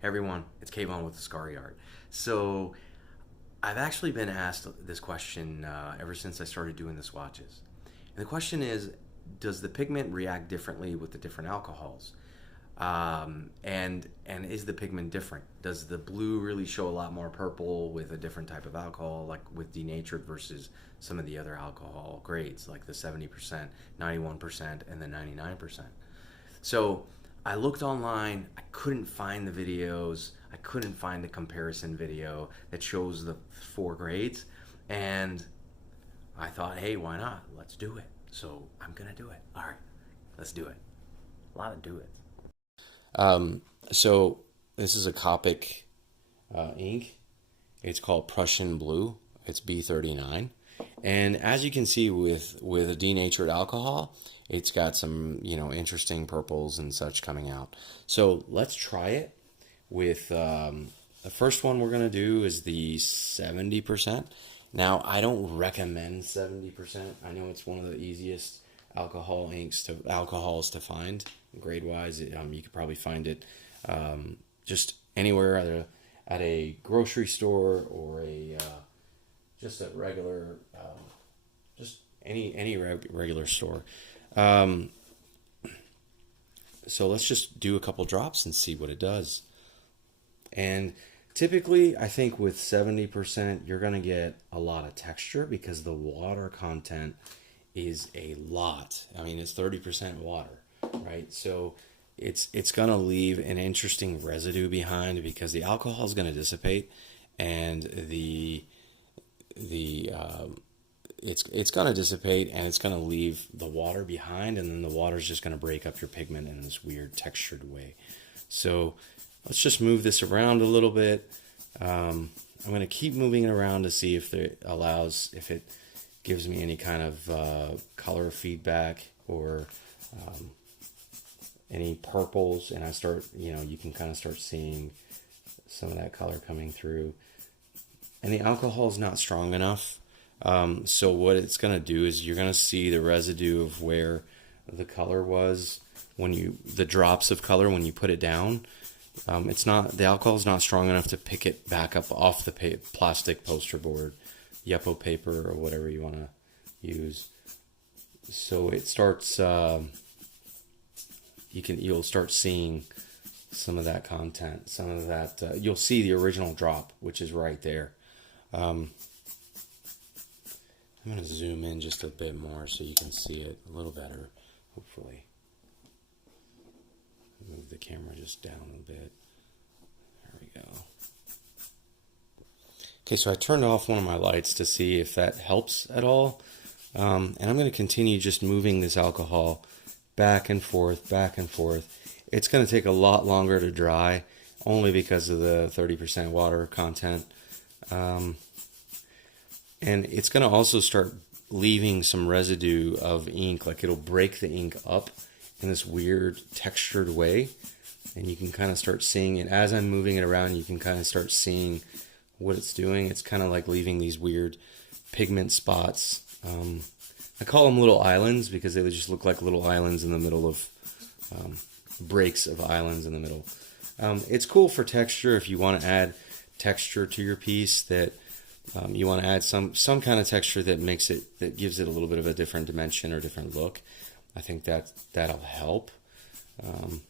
Hey everyone, it's Kayvon with the Scar Yard. So, I've actually been asked this question ever since I started doing the swatches. And the question is, does the pigment react differently with the different alcohols? And is the pigment different? Does the blue really show a lot more purple with a different type of alcohol, like with denatured versus some of the other alcohol grades, like the 70%, 91%, and the 99%? So I looked online. I couldn't find the videos. I couldn't find the comparison video that shows the four grades. And I thought, hey, why not? Let's do it. So I'm going to do it. All right, let's do it. A lot of do it. So this is a Copic ink. It's called Prussian Blue. It's B39. And as you can see with a denatured alcohol, it's got some, interesting purples and such coming out. So let's try it with the first one we're going to do is the 70%. Now, I don't recommend 70%. I know it's one of the easiest alcohols to find grade wise. You could probably find it just anywhere, either at a grocery store or just a regular, just any regular store. Um, so let's just do a couple drops and see what it does. And typically, I think with 70%, you're going to get a lot of texture because the water content is a lot. I mean, it's 30% water, right? So it's going to leave an interesting residue behind because the alcohol is going to dissipate, and it's going to dissipate, and it's going to leave the water behind, and then the water is just going to break up your pigment in this weird textured way. So let's just move this around a little bit. I'm going to keep moving it around to see if if it gives me any kind of color feedback or any purples, and I start, you can kind of start seeing some of that color coming through. And the alcohol is not strong enough. So what it's going to do is you're going to see the residue of where the color was the drops of color when you put it down. The alcohol is not strong enough to pick it back up off the plastic poster board, Yupo paper, or whatever you want to use. So it starts, you'll start seeing some of that content, some of that, you'll see the original drop, which is right there. I'm going to zoom in just a bit more so you can see it a little better, hopefully. Move the camera just down a bit. There we go. Okay, so I turned off one of my lights to see if that helps at all. And I'm going to continue just moving this alcohol back and forth, back and forth. It's going to take a lot longer to dry, only because of the 30% water content. And it's going to also start leaving some residue of ink, like it'll break the ink up in this weird textured way. And you can kind of start seeing it as I'm moving it around. You can kind of start seeing what it's doing. It's kind of like leaving these weird pigment spots. I call them little islands because they just look like little islands in the middle of breaks of islands in the middle. It's cool for texture if you want to add texture to your piece, that you want to add some kind of texture that gives it a little bit of a different dimension or different look. I think that'll help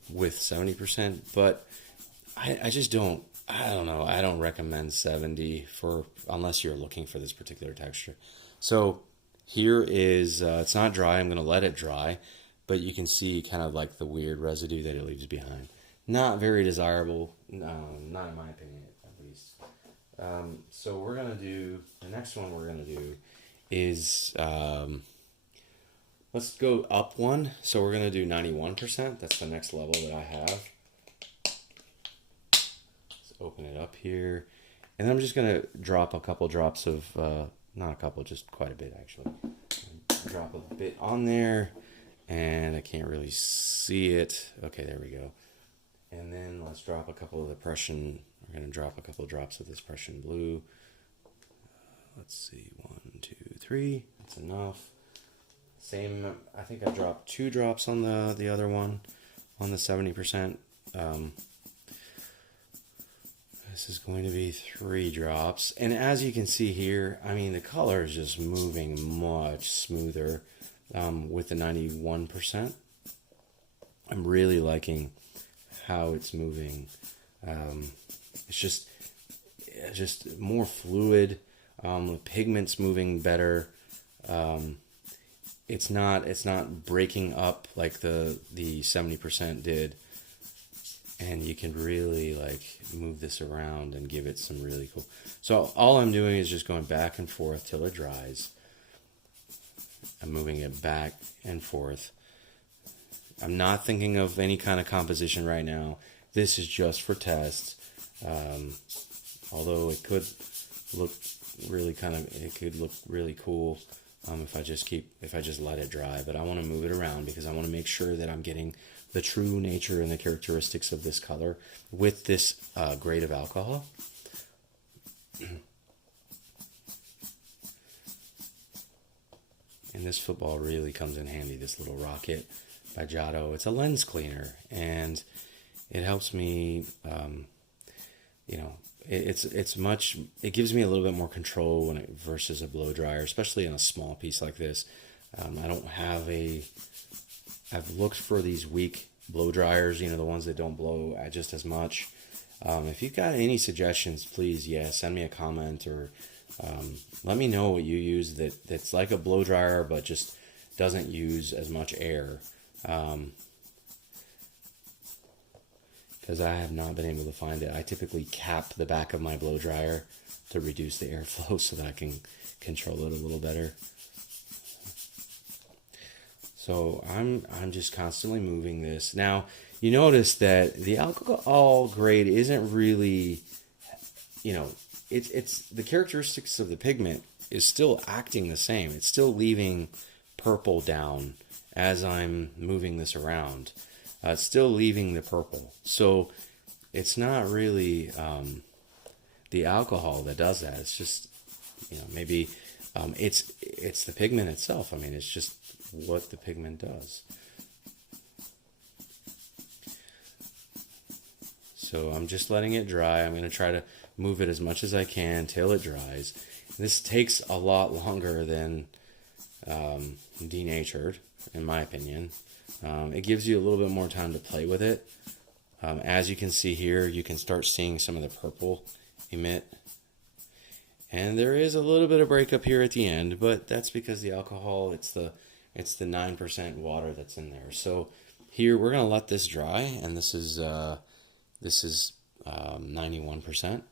with 70%, but I just don't. I don't know. I don't recommend 70 unless you're looking for this particular texture. So here is it's not dry. I'm going to let it dry, but you can see kind of like the weird residue that it leaves behind. Not very desirable. Not in my opinion, at least. So we're going to do the next one. We're going to do is let's go up one. So we're going to do 91%. That's the next level that I have. Let's open it up here. And then I'm just going to drop a couple drops of, not a couple, just quite a bit actually. Drop a bit on there. And I can't really see it. Okay, there we go. And then let's drop a couple of the Prussian. We're going to drop a couple of drops of this Prussian blue. Let's see, 1, 2, 3. That's enough. Same, I think I dropped 2 drops on the other one, on the 70%. This is going to be 3 drops. And as you can see here, I mean, the color is just moving much smoother with the 91%. I'm really liking how it's moving. It's just more fluid. The pigment's moving better. It's not breaking up like the 70% did. And you can really like move this around and give it some really cool. So all I'm doing is just going back and forth till it dries. I'm moving it back and forth. I'm not thinking of any kind of composition right now. This is just for test. Although it could look really really cool if I just let it dry. But I want to move it around because I want to make sure that I'm getting the true nature and the characteristics of this color with this grade of alcohol. And this football really comes in handy, this little rocket by Giotto. It's a lens cleaner, and it helps me, it gives me a little bit more control versus a blow dryer, especially in a small piece like this. I've looked for these weak blow dryers, the ones that don't blow just as much. If you've got any suggestions, please, send me a comment or let me know what you use that's like a blow dryer but just doesn't use as much air. Because I have not been able to find it. I typically cap the back of my blow dryer to reduce the airflow so that I can control it a little better. So I'm just constantly moving this. Now, you notice that the alcohol grade isn't really, it's the characteristics of the pigment is still acting the same. It's still leaving purple down as I'm moving this around. It's still leaving the purple. So it's not really the alcohol that does that. It's just, maybe it's the pigment itself. I mean, it's just what the pigment does. So I'm just letting it dry. I'm going to try to move it as much as I can till it dries. This takes a lot longer than Denatured, in my opinion. It gives you a little bit more time to play with it. As you can see here, you can start seeing some of the purple emit. And there is a little bit of breakup here at the end, but that's because the alcohol, it's the 9% water that's in there. So here we're going to let this dry, and this is 91%.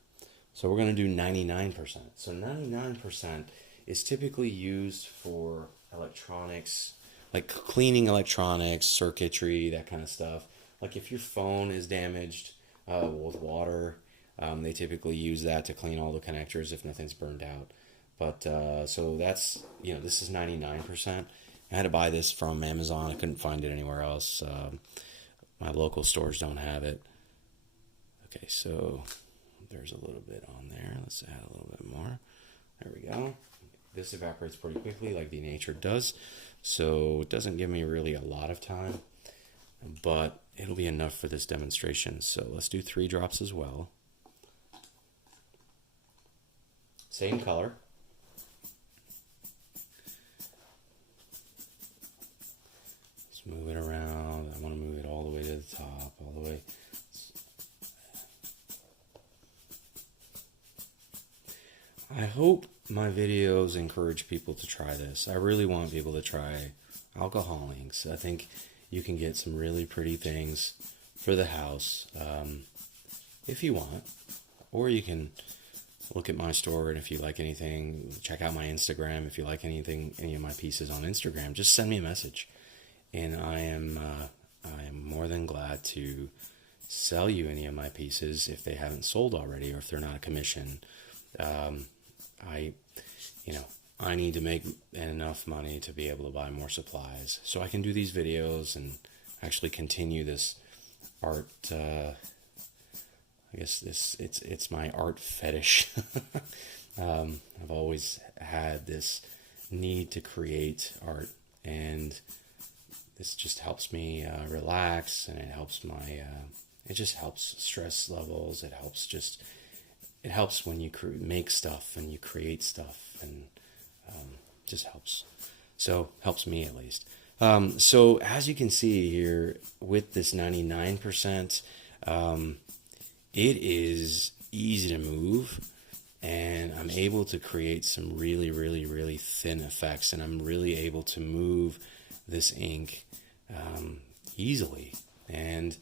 So we're going to do 99%. So 99% is typically used for electronics, like cleaning electronics, circuitry, that kind of stuff. Like if your phone is damaged with water, they typically use that to clean all the connectors if nothing's burned out. But so that's, this is 99%. I had to buy this from Amazon. I couldn't find it anywhere else. My local stores don't have it. Okay, so there's a little bit on there. Let's add a little bit more. There we go. This evaporates pretty quickly like Denatured does. So it doesn't give me really a lot of time, but it'll be enough for this demonstration. So let's do 3 drops as well. Same color. Let's move it around. I want to move it all the way to the top, all the way. I hope my videos encourage people to try this. I really want people to try alcohol inks. I think you can get some really pretty things for the house if you want. Or you can look at my store, and if you like anything, check out my Instagram. If you like anything, any of my pieces on Instagram, just send me a message. And I am more than glad to sell you any of my pieces if they haven't sold already or if they're not a commission. I need to make enough money to be able to buy more supplies so I can do these videos and actually continue this art. I guess it's my art fetish. I've always had this need to create art, and this just helps me relax, and it helps it just helps stress levels. It helps just it helps when you make stuff and you create stuff, and just helps. So helps me at least. So as you can see here with this 99%, it is easy to move, and I'm able to create some really, really, really thin effects, and I'm really able to move this ink easily. And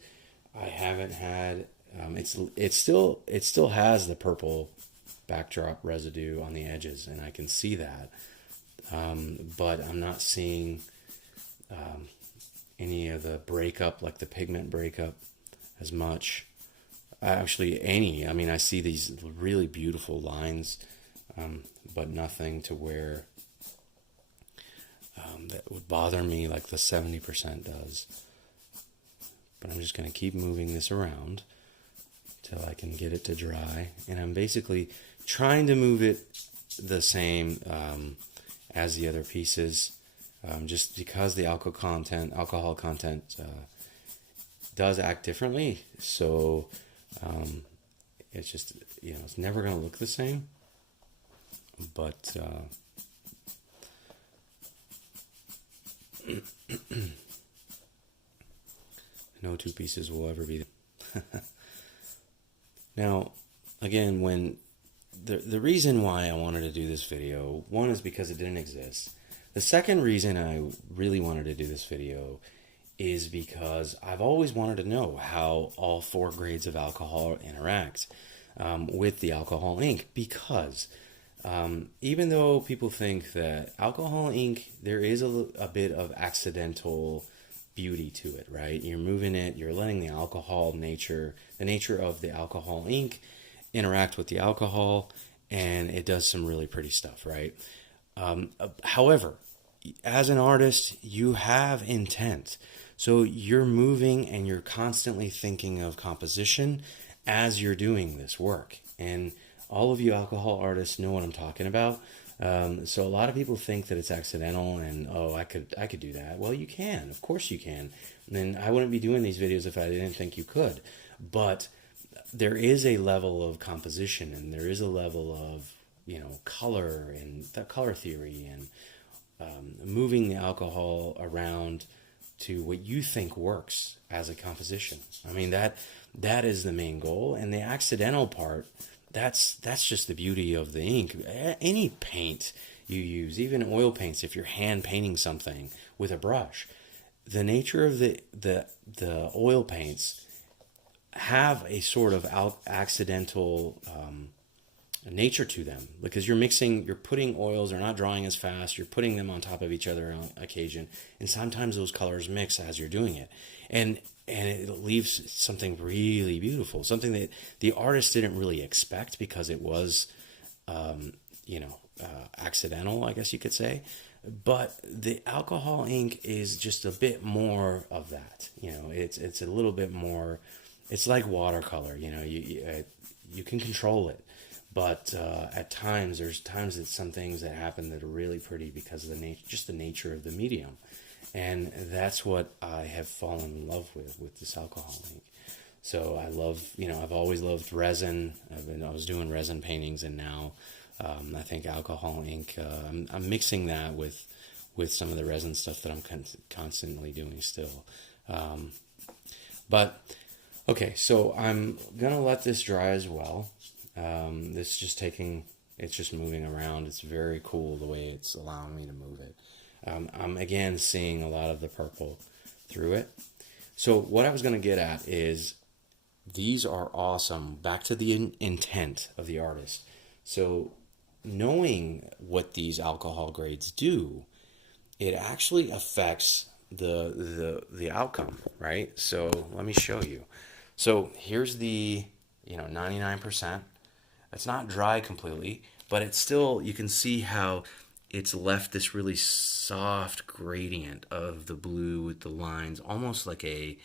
I haven't had it still has the purple backdrop residue on the edges, and I can see that, but I'm not seeing any of the breakup, like the pigment breakup, as much. Actually, any. I mean, I see these really beautiful lines, but nothing to where that would bother me like the 70% does. But I'm just going to keep moving this around till I can get it to dry. And I'm basically trying to move it the same as the other pieces, just because the alcohol content does act differently. So it's just, it's never going to look the same. But no two pieces will ever be. Now, again, when the reason why I wanted to do this video, one is because it didn't exist. The second reason I really wanted to do this video is because I've always wanted to know how all 4 grades of alcohol interact with the alcohol ink, because even though people think that alcohol ink, there is a bit of accidental beauty to it, right? You're moving it, you're letting the nature of the alcohol ink interact with the alcohol, and it does some really pretty stuff, right? However, as an artist, you have intent. So you're moving and you're constantly thinking of composition as you're doing this work. And all of you alcohol artists know what I'm talking about. So a lot of people think that it's accidental and, I could do that. Well, you can. Of course you can. And I wouldn't be doing these videos if I didn't think you could. But there is a level of composition, and there is a level of, color and the color theory, and moving the alcohol around to what you think works as a composition. I mean, that is the main goal. And the accidental part, that's just the beauty of the ink. Any paint you use, even oil paints, if you're hand painting something with a brush, the nature of the oil paints have a sort of accidental nature to them, because you're putting oils, they're not drying as fast, you're putting them on top of each other on occasion, and sometimes those colors mix as you're doing it, and it leaves something really beautiful, something that the artist didn't really expect, because it was accidental, I guess you could say. But the alcohol ink is just a bit more of that. It's a little bit more. It's like watercolor. You can control it, but at times there's that some things that happen that are really pretty because of the nature of the medium, and that's what I have fallen in love with this alcohol ink. So I love, I've always loved resin. I was doing resin paintings, and now I think alcohol ink. I'm mixing that with some of the resin stuff that I'm constantly doing still. But okay, so I'm gonna let this dry as well. It's just moving around. It's very cool the way it's allowing me to move it. I'm again seeing a lot of the purple through it. So what I was gonna get at is, these are awesome. Back to the intent of the artist. So knowing what these alcohol grades do, it actually affects the outcome, right? So let me show you. So here's the 99%. It's not dry completely, but it's still, you can see how it's left this really soft gradient of the blue with the lines, almost like a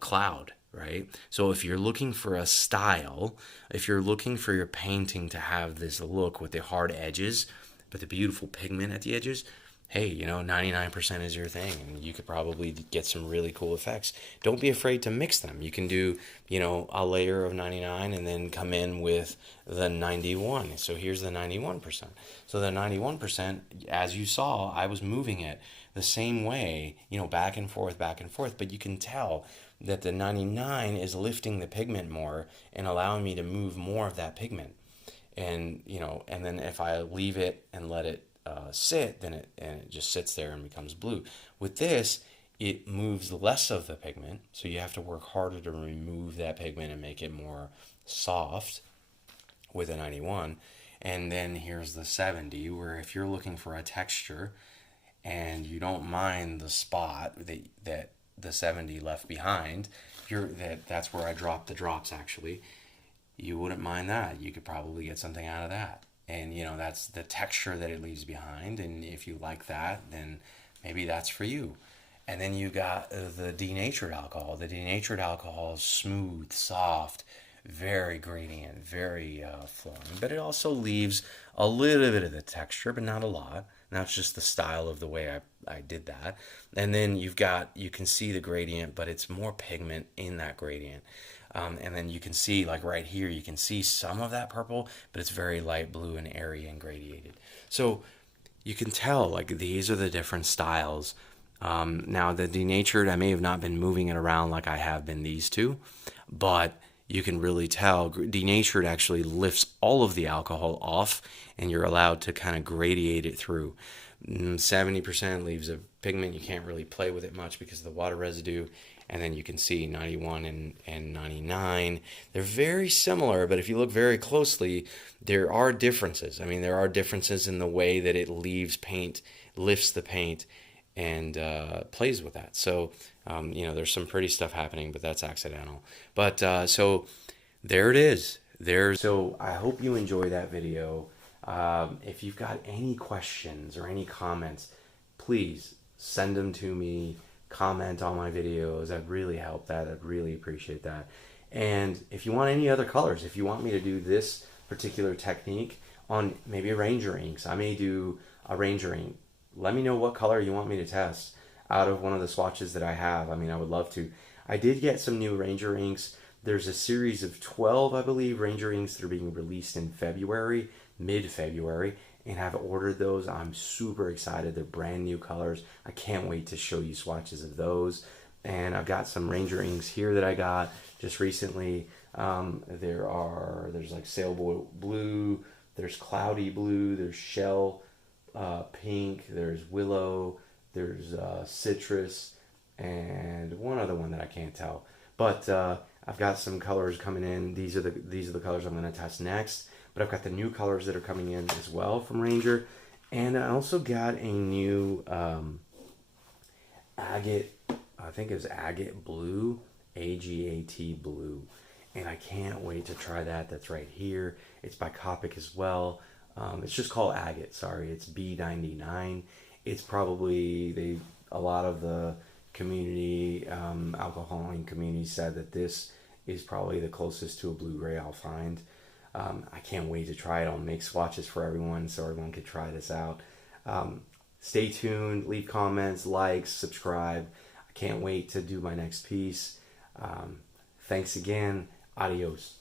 cloud, right? So if you're looking for a style, if you're looking for your painting to have this look with the hard edges, but the beautiful pigment at the edges, hey, 99% is your thing, and you could probably get some really cool effects. Don't be afraid to mix them. You can do, a layer of 99 and then come in with the 91. So here's the 91%. So the 91%, as you saw, I was moving it the same way, back and forth, but you can tell that the 99 is lifting the pigment more and allowing me to move more of that pigment. And then if I leave it and let it sit, then it just sits there and becomes blue. With this, it moves less of the pigment, so you have to work harder to remove that pigment and make it more soft with a 91. And then here's the 70, where if you're looking for a texture and you don't mind the spot that the 70 left behind, that's where I dropped the drops actually. You wouldn't mind that. You could probably get something out of that. And that's the texture that it leaves behind. And if you like that, then maybe that's for you. And then you got the denatured alcohol. The denatured alcohol is smooth, soft, very gradient, very flowing. But it also leaves a little bit of the texture, but not a lot. And that's just the style of the way I did that. And then you can see the gradient, but it's more pigment in that gradient. And then you can see, like right here, you can see some of that purple, but it's very light blue and airy and gradiated. So you can tell, like, these are the different styles. Now, the denatured, I may have not been moving it around like I have been these two, but you can really tell denatured actually lifts all of the alcohol off, and you're allowed to kind of gradiate it through. 70% leaves a pigment. You can't really play with it much because of the water residue. And then you can see 91 and 99. They're very similar, but if you look very closely, there are differences. I mean, there are differences in the way that it leaves paint, lifts the paint, and plays with that. So, there's some pretty stuff happening, but that's accidental. But so there it is. So I hope you enjoy that video. If you've got any questions or any comments, please send them to me. Comment on my videos. I'd really help that. I'd really appreciate that. And if you want any other colors, if you want me to do this particular technique on maybe a Ranger inks, I may do a Ranger ink. Let me know what color you want me to test out of one of the swatches that I have. I mean, I would love to. I did get some new Ranger inks. There's a series of 12, I believe, Ranger inks that are being released in February, mid-February, and have ordered those. I'm super excited. They're brand new colors. I can't wait to show you swatches of those. And I've got some Ranger inks here that I got just recently. There's like sailboat blue, there's cloudy blue, there's shell pink, there's willow, there's citrus, and one other one that I can't tell. But I've got some colors coming in. These are the colors I'm going to test next. But I've got the new colors that are coming in as well from Ranger. And I also got a new agate, I think it was agate blue, AGAT blue. And I can't wait to try that. That's right here. It's by Copic as well. It's just called agate, sorry. It's B99. It's probably, a lot of the community, alcohol community said that this is probably the closest to a blue-gray I'll find. I can't wait to try it. I'll make swatches for everyone so everyone can try this out. Stay tuned, leave comments, likes, subscribe. I can't wait to do my next piece. Thanks again. Adios.